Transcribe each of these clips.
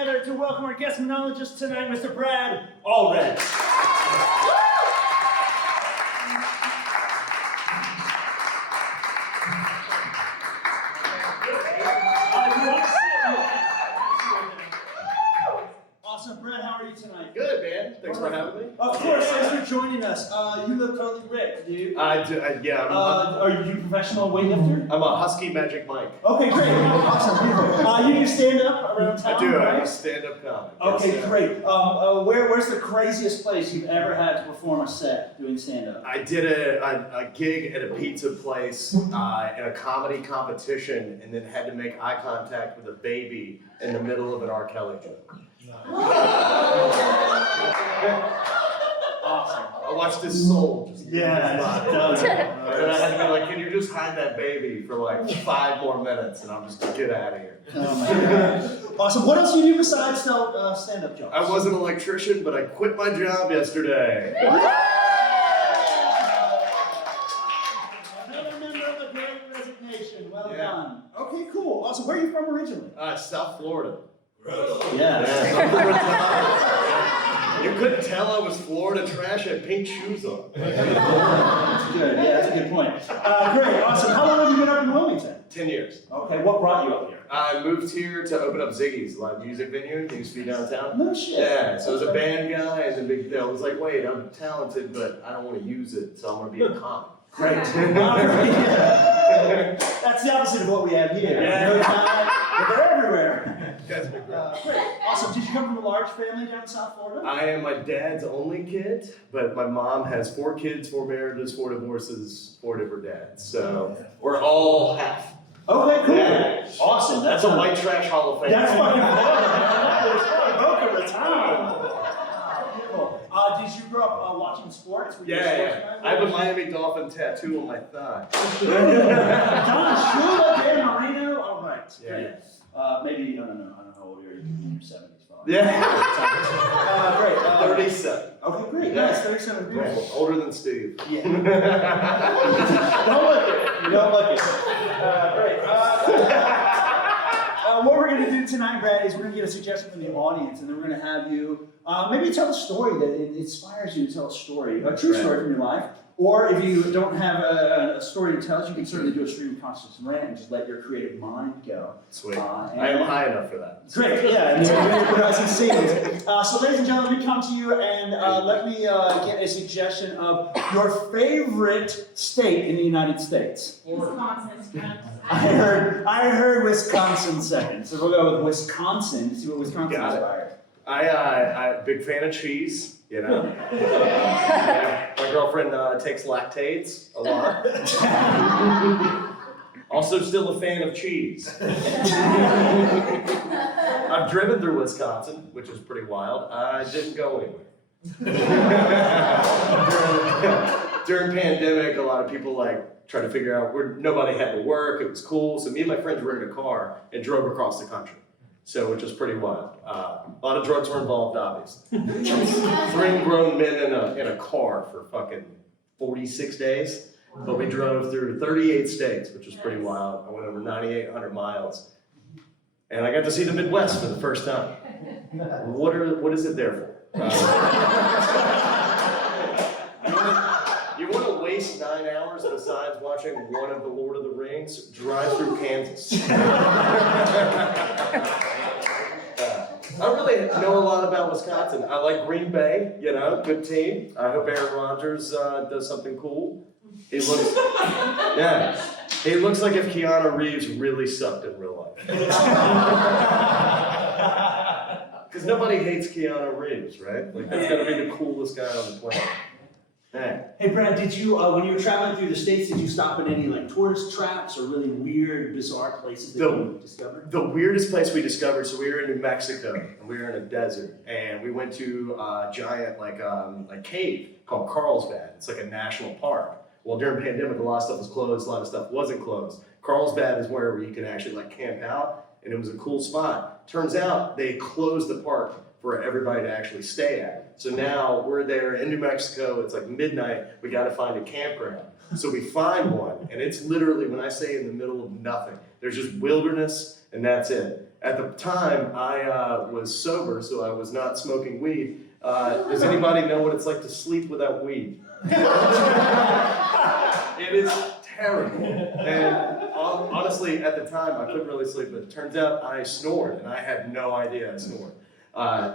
together to welcome our guest monologist tonight, Mr. Brad Allred. Awesome, Brad, how are you tonight? Good, man. Thanks for having me. Of course, thanks for joining us. You look totally ripped, dude. I do, yeah. Are you a professional weightlifter? I'm a Husky Magic Mike. Okay, great. Awesome, beautiful. You do stand up around town? I do. Right? I'm a stand-up comic. Okay, yes, great. Where's the craziest place you've ever had to perform a set doing stand-up? I did a gig at a pizza place in a comedy competition, and then had to make eye contact with a baby in the middle of an R. Kelly joke. Awesome. I watched his soul just Yeah, and I had to be like, can you just hide that baby for like 5 more minutes, and I'm just gonna get out of here. Oh my God. Awesome. What else do you do besides tell stand-up jokes? I was an electrician, but I quit my job yesterday. Another member of the Great Resignation. Well Yeah. done. Okay, cool. Awesome. Where are you from originally? South Florida. Yeah. You couldn't tell I was Florida trash. I had pink shoes on. That's good. Yeah, that's a good point. Great. Awesome. How long have you been up in Wilmington? 10 years. Okay. What brought you up here? I moved here to open up Ziggy's, a live music venue. It used to be downtown. No shit. Yeah, so as a band guy, as a big deal, I was like, wait, I'm talented, but I don't want to use it, so I'm going to be a comic. Great. That's the opposite of what we have here. Yeah. No talent, but they're everywhere. That's big. Great. Awesome. Did you come from a large family down in South Florida? I am my dad's only kid, but my mom has 4 kids, 4 marriages, 4 divorces, 4 different dads. So we're all half. Okay, cool. Yeah. Awesome. That's a white trash Hall of Fame. That's fucking fun, man. That is fun. Boca Raton. Cool. Did you grow up watching sports? Were you a sports Yeah. fan? I have a Miami Dolphin tattoo on my thigh. Don Shula, Dan Marino. All right. Yeah. Great. Maybe, I don't know how old you are. You could be in your 70s, probably. Yeah. Great. 37. Okay, great. Yeah. Nice. 37. Beautiful. Older than Steve. Yeah. Don't look it. You don't look it. Great. What we're going to do tonight, Brad, is we're going to get a suggestion from the audience, and then we're going to have you maybe tell a story that inspires you to tell a story, a true story from your life. Or if you don't have a story to tell us, you can certainly do a stream of consciousness rant and just let your creative mind go. Sweet. I am high enough for that. Great, yeah, and you're producing scenes. So ladies and gentlemen, let me come to you and let me get a suggestion of your favorite state in the United States. Wisconsin. I heard Wisconsin second, so we'll go with Wisconsin to see what Wisconsin Got it. inspired. I'm a big fan of cheese, you know. My girlfriend takes lactates a lot. Also still a fan of cheese. I've driven through Wisconsin, which is pretty wild. I didn't go anywhere. During pandemic, a lot of people tried to figure out where nobody had to work. It was cool. So me and my friends rented a car and drove across the country. So, which was pretty wild. A lot of drugs were involved, obviously. 3 grown men in a car for fucking 46 days. But we drove through 38 states, which was pretty wild. I went over 9,800 miles. And I got to see the Midwest for the first time. What is it there for? You want to waste 9 hours besides watching one of the Lord of the Rings? Drive through Kansas. I don't really know a lot about Wisconsin. I like Green Bay, you know, good team. I hope Aaron Rodgers does something cool. He looks like if Keanu Reeves really sucked in real life. Because nobody hates Keanu Reeves, right? Like, that's gotta be the coolest guy on the planet. Hey Brad, did you, when you were traveling through the states, did you stop at any tourist traps or really weird, bizarre places that you discovered? The weirdest place we discovered, so we were in New Mexico, and we were in a desert, and we went to a giant cave called Carlsbad. It's like a national park. Well, during the pandemic, a lot of stuff was closed, a lot of stuff wasn't closed. Carlsbad is where you can actually camp out, and it was a cool spot. Turns out they closed the park for everybody to actually stay at. So now we're there in New Mexico, it's midnight, we gotta find a campground. So we find one, and it's literally, when I say in the middle of nothing, there's just wilderness, and that's it. at the time, I was sober, so I was not smoking weed. Does anybody know what it's like to sleep without weed? It is terrible. And honestly, at the time, I couldn't really sleep, but it turns out I snored, and I had no idea I snored.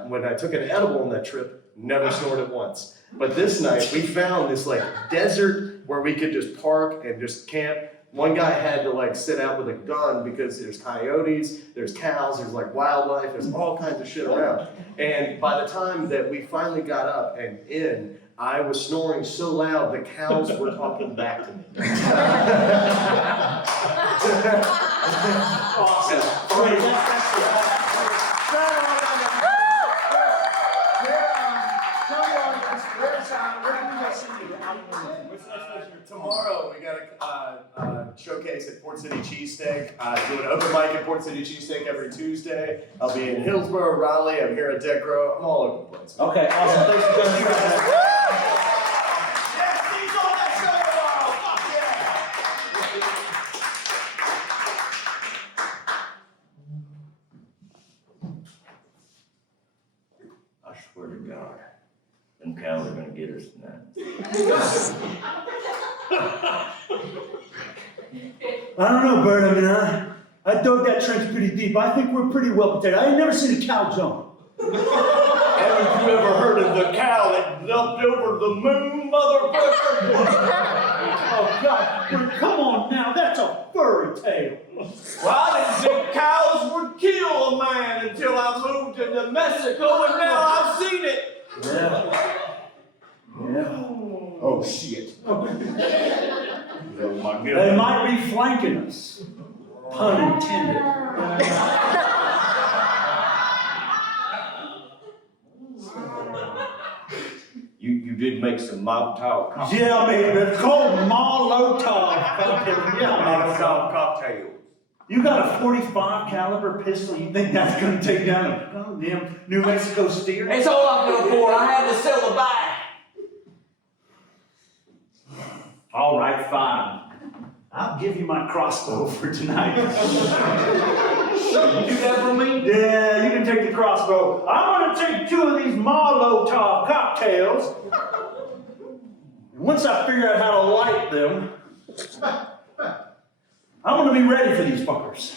When I took an edible on that trip, never snorted once. But this night, we found this like desert where we could just park and just camp. One guy had to like sit out with a gun because there's coyotes, there's cows, there's like wildlife, there's all kinds of shit around. And by the time that we finally got up and in, I was snoring so loud the cows were talking back to me. Awesome. Great. Tomorrow we got a showcase at Port City Cheesesteak. Do an open mic at Port City Cheesesteak every Tuesday. I'll be in Hillsborough, Raleigh. I'm here at Deck Row. I'm all over the place. Okay, awesome. Thanks for coming. Yes, he's on that show tomorrow. Fuck yeah. I swear to God, them cows are gonna get us tonight. I don't know, Bert. I mean, I dug that trench pretty deep. I think we're pretty well protected. I ain't never seen a cow jump. Haven't you ever heard of the cow that jumped over the moon, motherfucker? Oh, God. Bert, come on now. That's a furry tale. Well, I didn't think cows would kill a man until I moved to Mexico, and now I've seen it. Yeah. Oh, shit. Oh, my They goodness. might be flanking us. Pun intended. You did make some Molotov cocktails. Yeah, I mean, they're called Molotov cocktails. Yeah, Molotov cocktails. you got a 45 caliber pistol, you think that's gonna take down a goddamn New Mexico steer? It's all I'm going for. I had to sell the bike. All right, fine. I'll give you my crossbow for tonight. You do that for me? Yeah, you can take the crossbow. I'm gonna take 2 of these Molotov cocktails. And once I figure out how to light them, I'm gonna be ready for these fuckers.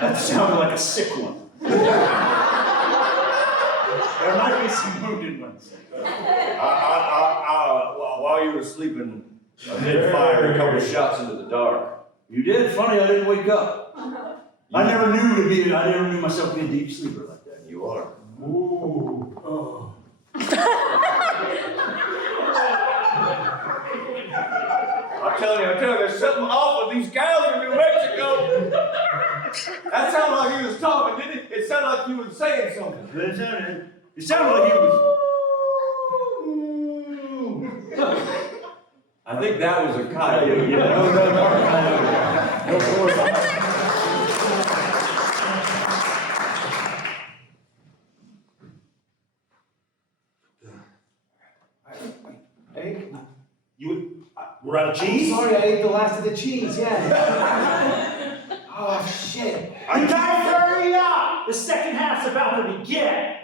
That sounded like a sick one. There might be some wounded ones. While you were sleeping, I did fire a couple of shots into the dark. You did? Funny, I didn't wake up. I never knew myself to be a deep sleeper like that. You are. Ooh. Oh. I'm telling you, there's something off with these cows in New Mexico. That sounded like he was talking, didn't it? It sounded like you were saying something. It sounded like he was. I think that was a coyote. Yeah, no, Hey, we're out of cheese? sorry, I ate the last of the cheese, yeah. Oh, shit. You guys hurry up! The second half's about to begin.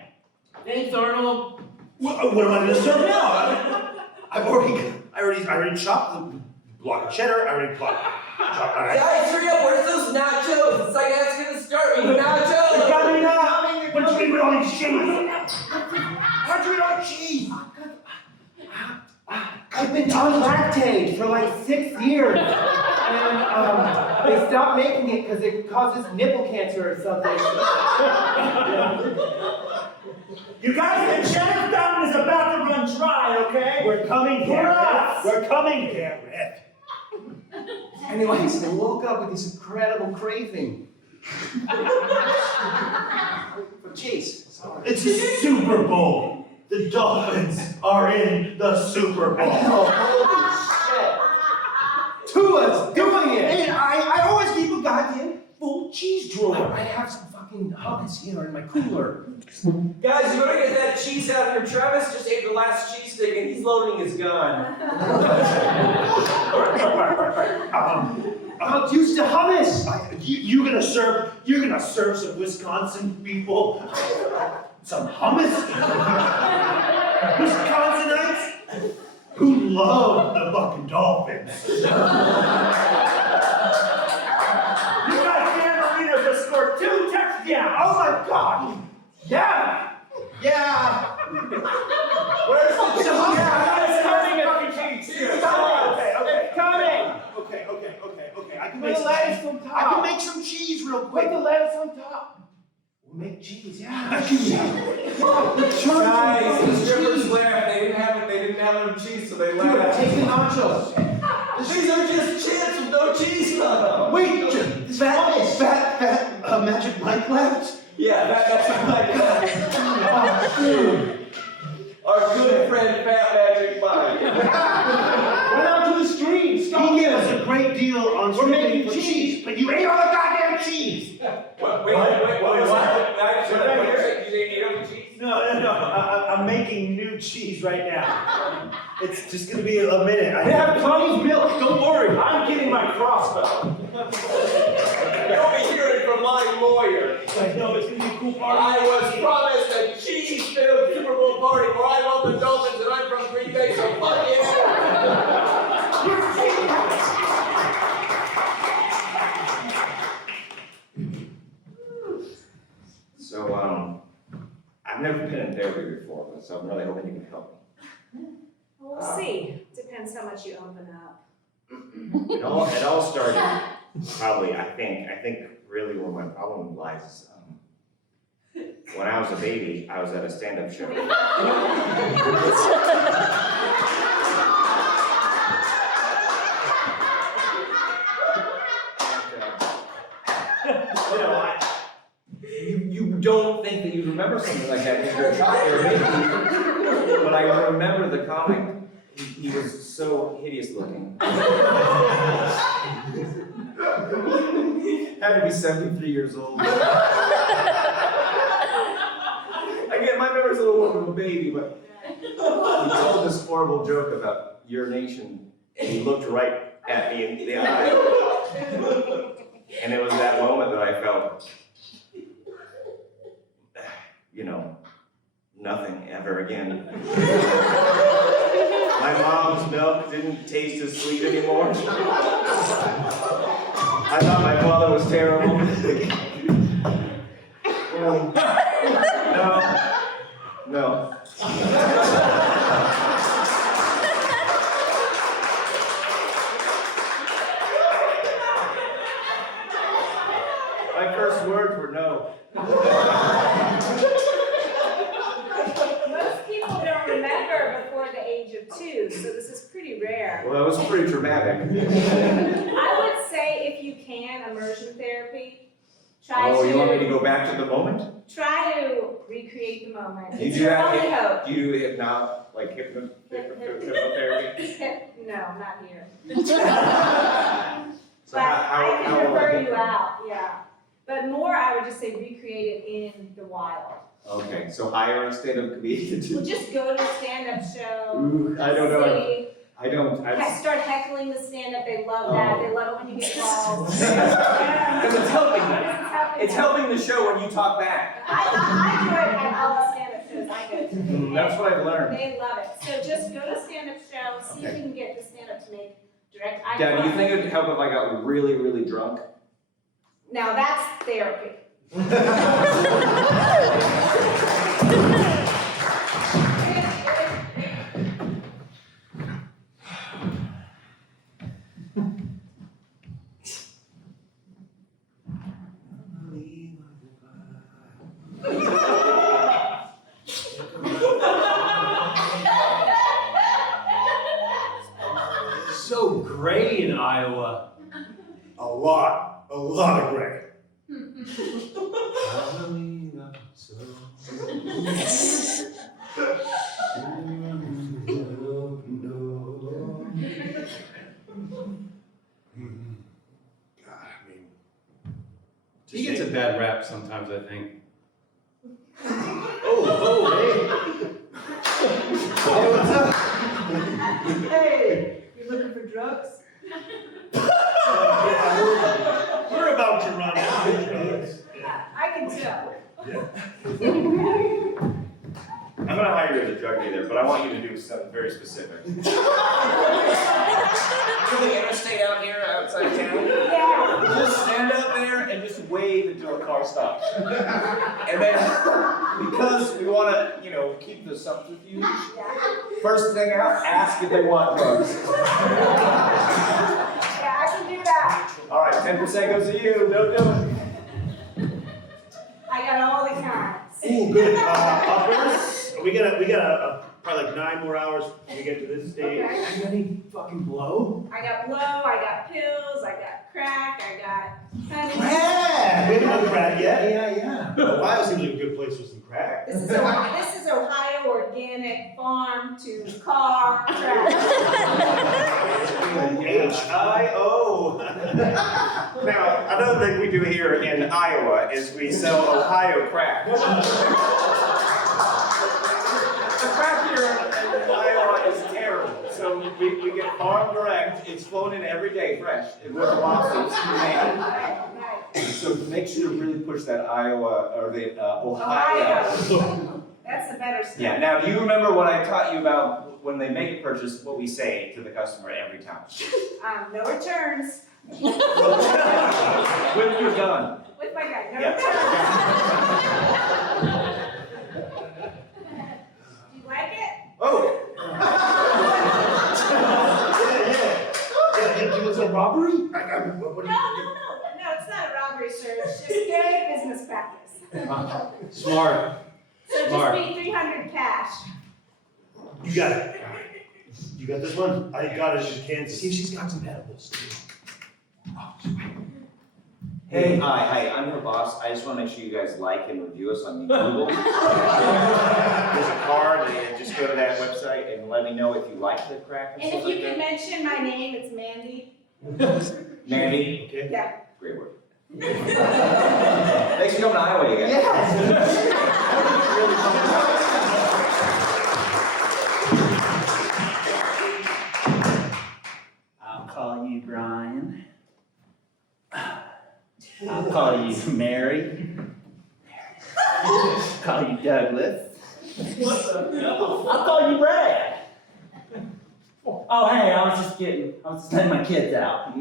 Thanks, Arnold. What am I gonna serve now? I already chopped the block of cheddar. I already chopped. Guys, hurry up. Where's those nachos? It's like that's going to start me. Nachos. Coming up! What you mean we don't need cheese? How'd you know cheese? I've been on lactate for like 6 years. And they stopped making it because it causes nipple cancer or something. You guys, the cheddar fountain is about to run dry, okay? We're coming, Garrett. We're coming, Garrett. Anyways, I woke up with this incredible craving. For cheese. Sorry. It's the Super Bowl. The Dolphins are in the Super Bowl. Holy shit. Tua's doing it. And I always keep a goddamn full cheese drawer. I have some fucking hummus here in my cooler. Guys, you want to get that cheese out here? Travis just ate the last cheese stick and he's loading his gun. I'm used to hummus. You're gonna serve some Wisconsin people some hummus? Wisconsinites who love the fucking Dolphins. You guys can't believe it, just scored 2 touchdowns. Oh my God. Yeah. Where's the cheese? It's coming at the cheese. It's coming. It's coming. Okay. I can Put make the lettuce on I top. can make some cheese real quick. Put the lettuce on top. We'll make cheese, yeah. Guys, the strippers laughed. They didn't have enough cheese, so they laughed. Take the nachos. These are just chips with no cheese on them. Wait, fat, Magic Mike left? Yeah, that's like our good friend Fat Magic Mike. Run out to the streets. He gave us a great deal on We're making for cheese. but you ate all the goddamn cheese! What? Wait. You ate all the cheese? No, I'm making new cheese right now. It's just gonna be a minute. They have Connie's milk. Don't worry. I'm getting my crossbow. You'll be hearing from my lawyer. I know, it's gonna be a cool party. I was promised a cheese-filled Super Bowl party where I love the Dolphins and I'm from Green Bay, so fuck yeah! So, I've never been in therapy before, so I'm really hoping you can help me. Well, we'll see. Depends how much you open up. It all started probably, I think really where my problem lies is, when I was a baby, I was at a stand-up show. You don't think that you remember something like that because you're a child or a baby. But I remember the comic. He was so hideous looking. Had to be 73 years old. Again, my memory's a little more of a baby, but he told this horrible joke about urination, and he looked right at me in the eye. And it was that moment that I felt, nothing ever again. My mom's milk didn't taste as sweet anymore. I thought my father was terrible. No. My first words were no. Most people don't remember before the age of 2, so this is pretty rare. Well, it was pretty dramatic. I would say if you can, immersion therapy. Try Oh, to you want me to go back to the moment? try to recreate the moment. You It's do your that? only hope. Do you hypnotherapy? No, not here. So But I can how refer you out, yeah. But more, I would just say recreate it in the wild. Okay, so hire a stand-up comedian Well, to. just go to a stand-up show. Ooh, I don't know. See, I don't. start heckling the stand-up. They love that. They love it when you get calls. Because it's helping them. It's them. helping the show when you talk back. I do it at all the stand-up shows I go to. That's what I've learned. They love it. So just go to a stand-up show, see if you can get the stand-up to make direct eye Dad, do you contact. think it would help if I got really, really drunk? Now that's therapy. So gray in Iowa. A lot of gray. He gets a bad rap sometimes, I think. Hey, what's up? Hey, you looking for drugs? We're about to run out of drugs. I can tell. I'm gonna hire you as a drug dealer, but I want you to do something very specific. You know the interstate out here outside town? Yeah. Just stand up there and just wave until a car stops. And then, because we want to, keep the subterfuge, first thing out, ask if they want drugs. Yeah, I can do that. All right, 10% goes to you. Don't do it. I got all the kinds. Ooh, good. Uppers. We got probably like 9 more hours when we get to this stage. Okay. You got any fucking blow? I got blow, I got pills, I got crack, I got honey. Crack! We haven't done crack yet. Yeah. Ohio seems like a good place for some crack. This is Ohio organic farm to car crack. H-I-O. Now, another thing we do here in Iowa is we sell Ohio crack. The crack here in Iowa is terrible. So we get farm direct. It's flown in every day fresh with the boxes. So make sure to really push that Iowa or the Ohio. That's the better stuff. Yeah, now do you remember what I taught you about when they make a purchase, what we say to the customer every time? No returns. With your gun. With my gun, no Yeah. returns. Do you like it? Oh! Yeah, it's a robbery? No, it's not a robbery, sir. It's just good business practice. Smart. So just Smart. be 300 cash. You got it. You got this one? I got it in Kansas. See if she's got some edibles. Hey, hi, I'm her boss. I just want to make sure you guys like and review us on Google. There's a card, and just go to that website and let me know if you like the crack and And stuff if you like can that. mention my name, it's Mandy. Mandy? Okay. Yeah. Great work. Thanks for coming to Iowa, you guys. I'll call you Brian. I'll call you Mary. I'll call you Douglas. I'll call you Brad. Oh, hey, I was just letting my kids out.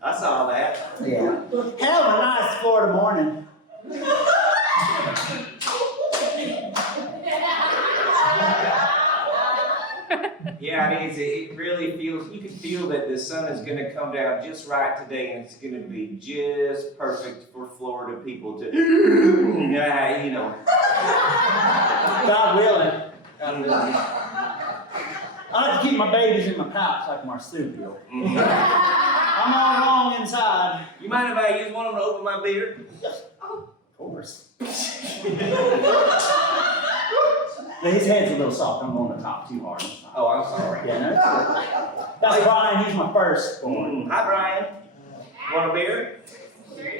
I saw that. Yeah. Hell of a nice Florida morning. Yeah, it is. It really feels, you can feel that the sun is going to come down just right today, and it's going to be just perfect for Florida people to, God willing. God willing. I like to keep my babies in my pouch like marsupial. I'm all wrong inside. You mind if I use one of them to open my beer? Of course. His head's a little soft. I'm going to top too hard. Oh, I'm sorry. Yeah, no, it's good. That's Brian. He's my firstborn. Hi, Brian. Want a beer? Sure do.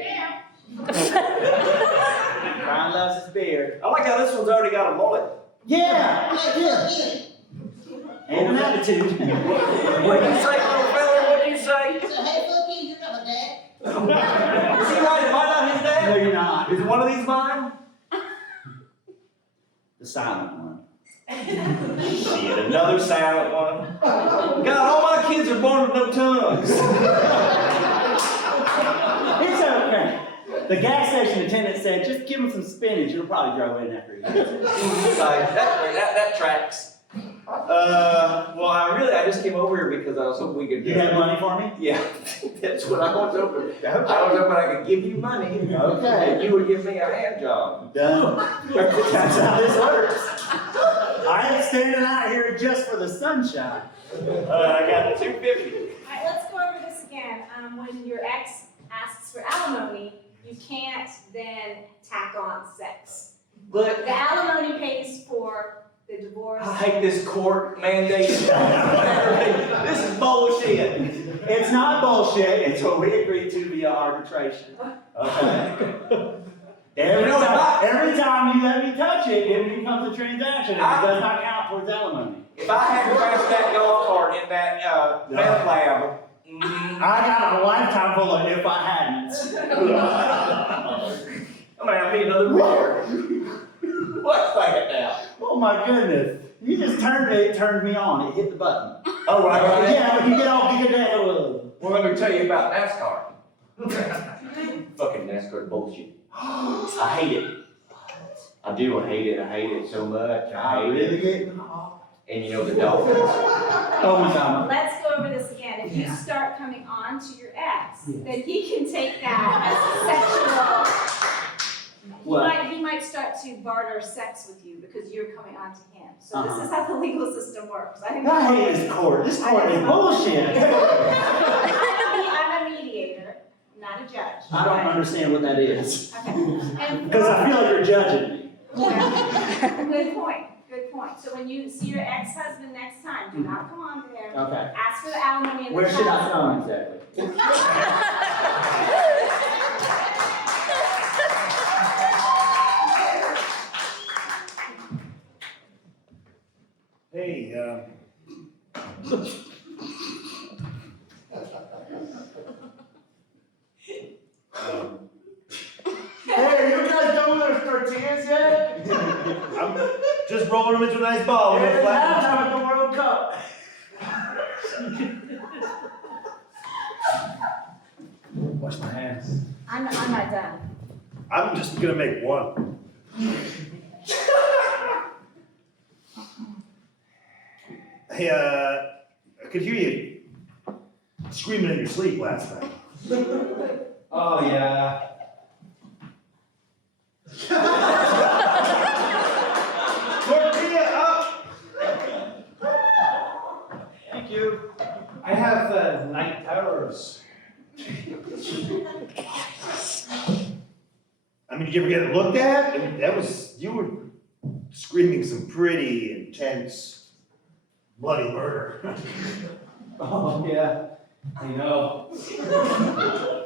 Brian loves his beer. I like how this one's already got a mullet. Yeah. And an attitude. What did you say, little fella? What did you say? Hey, look in, you're not my dad. Is he right? Am I not his No, dad? you're not. Is one of these mine? The silent one. Shit, another silent one. God, all my kids are born with no tongues. It's okay. The gas station attendant said, just give him some spinach. It'll probably grow in after he gets it. that tracks. Well, I just came over here because I was hoping we could You have money for me? Yeah, that's what I was hoping. I was hoping I could give you money. Okay. And you would give me a hand job. Done. That's how this works. I ain't standing out here just for the sunshine. I got the $250. All right, let's go over this again. When your ex asks for alimony, you can't then tack on sex. But The alimony pays for the divorce. I hate this court mandate. This is bullshit. It's not bullshit. It's what we agreed to via arbitration. Okay? Every time you let me touch it, it becomes a transaction. It does not count towards alimony. If I had crashed that golf cart in that meth lab, I got a lifetime full of if I hadn't. I'm gonna have me another beer. What's that now? Oh my goodness. You just turned me on. It hit the button. Oh, right. Yeah, when you get all you get that. Well, let me tell you about NASCAR. Fucking NASCAR bullshit. I hate it. I do, I hate it so much, I hate it. Really? And you know the Dolphins? Oh my God. Let's go over this again. If you start coming on to your ex, then he can take that as sexual. He might start to barter sex with you because you're coming on to him. So this is how the legal system works. I hate this court. This court is bullshit. I'm a mediator, not a judge. I don't understand what that is. Okay. Because I feel like you're judging me. Good point. Good point. So when you see your ex-husband next time, do not come on to him. Okay. Ask for the alimony and the Where should I child come support. exactly? Hey, Hey, you guys done with those tortillas yet? I'm just rolling them into a nice ball. It's halftime at the World Cup. Wash my hands. I'm not done. I'm just gonna make one. Hey, I could hear you screaming in your sleep last night. Oh, yeah. Tortilla up! Thank you. I have night terrors. I mean, did you ever get it looked at? I mean, you were screaming some pretty intense, bloody murder. Oh, yeah. I know.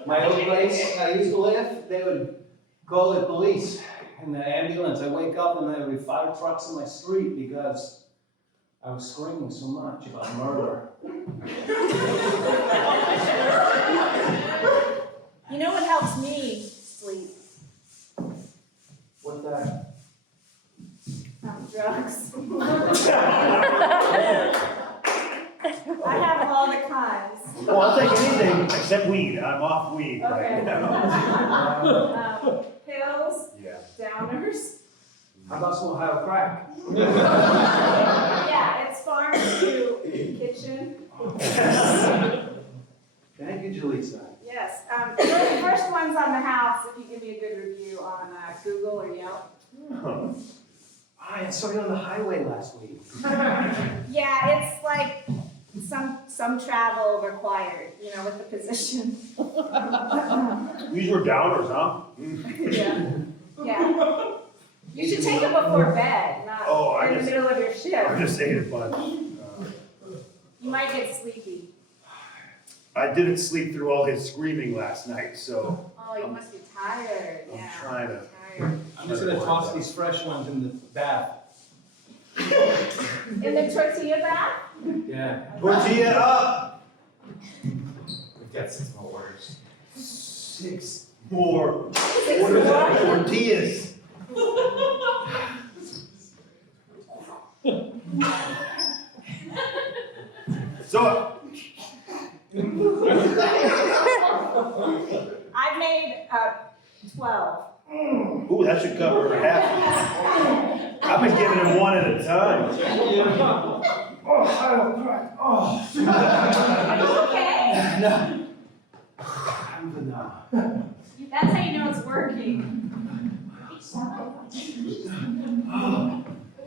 My old place I used to live, they would call the police and the ambulance. I wake up and there would be 5 trucks in my street because I was screaming so much about murder. You know what helps me sleep? What's that? Drugs. I have all the kinds. Well, I'll take anything except weed. I'm off weed Okay. right now. Pills, Yeah. downers. How about some Ohio crack? Yeah, it's farm to kitchen. Thank you, Julissa. Yes. The first one's on the house. If you give me a good review on Google or Yelp. Huh. I saw you on the highway last week. Yeah, it's like some travel required, with the position. These were downers, huh? Yeah. You should take it before bed, not in the middle of your I shift. just ate a bunch. You might get sleepy. I didn't sleep through all his screaming last night, so Oh, you must be tired. I'm Yeah. trying to. Tired. I'm just gonna toss these fresh ones in the bath. In the tortilla bath? Yeah. Tortilla up! We've got 6 more orders. 6 more. Six What is more? that? Tortillas. So, I've made 12. ooh, that should cover half. I've been giving him one at a time. Oh, I don't cry. Oh. Are you okay? No. I'm good now. That's how you know it's working.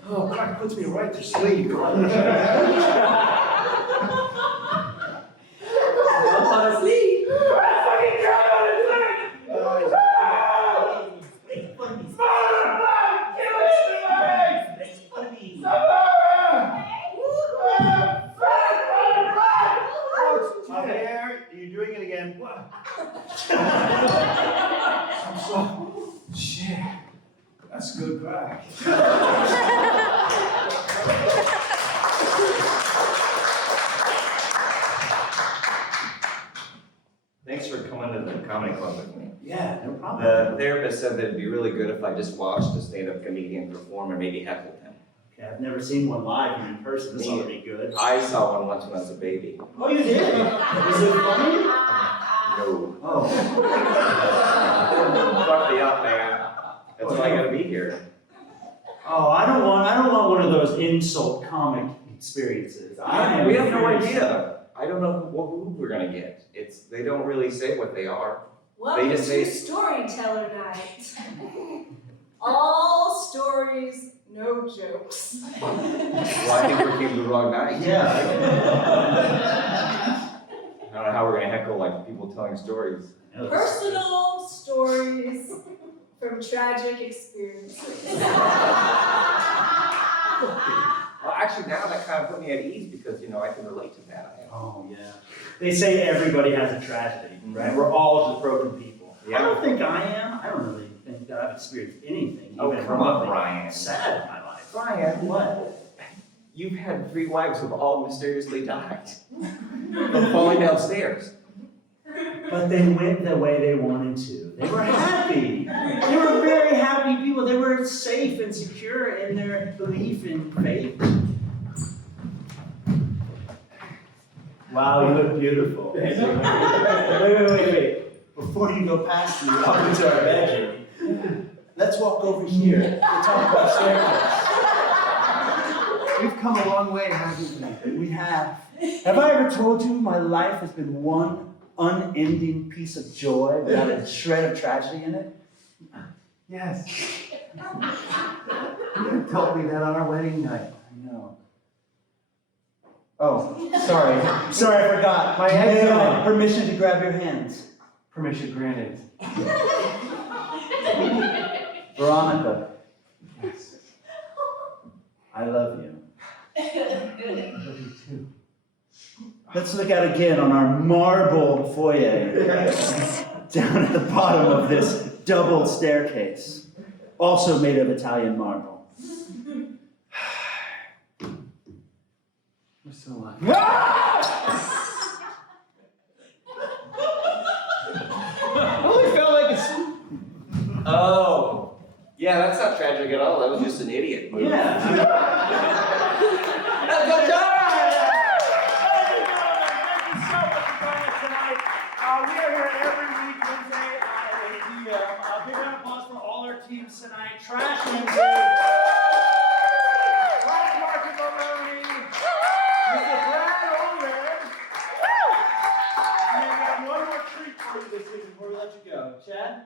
Oh, crack puts me right to sleep. I'm asleep. Javier, you're doing it again. I'm so shit. That's good crack. comedy club with me. Yeah, no problem. The therapist said that it'd be really good if I just watched a stand-up comedian perform and maybe heckled him. Okay, I've never seen one live and in person. This Me- ought to be good. I saw one once when I was a baby. Oh, you did? Was it funny? No. Oh. Fuck me up, man. That's why I gotta be here. Oh, I don't want one of those insult comic experiences. We have no idea. I don't know who we're gonna get. They don't really say what they are. Welcome just say- to Storyteller Night. All stories, no jokes. Well, I think we're keeping the wrong night. Yeah. I don't know how we're gonna heckle like people telling stories. Personal stories from tragic experiences. Well, actually, now that kind of put me at ease because I can relate to that. Oh, yeah. They say everybody has a tragedy, right? We're all just broken people. Yeah. I don't think I am. I don't really think that I've experienced anything. Oh, even come on, remotely Brian. sad in my life. Brian, What? you've had 3 wives who've all mysteriously died from falling downstairs. But they went the way they wanted to. They were happy. They were very happy people. They were safe and secure in their belief in faith. Wow, you look beautiful. Wait. Before you go past me up into our bedroom, let's walk over here to talk about staircase. We've come a long way, haven't we? We have. Have I ever told you my life has been one unending piece of joy without a shred of tragedy in it? Yes. You told me that on our wedding night. I know. Oh, sorry. Sorry, I forgot. My May I hands have are- permission to grab your hands. Permission granted. Veronica, Yes. I love you. I love you too. Let's look out again on our marble foyer down at the bottom of this double staircase, also made of Italian marble. We're still alive. Only felt like it's. Oh, yeah, that's not tragic at all. That was just an idiot move. Yeah. Good job! We are here every week, Wednesday at 8 p.m. Big round of applause for all our teams tonight. Trash and Black Market Baloney, Mr. Brad Allred. And we got one more treat for you this week before we let you go. Chad?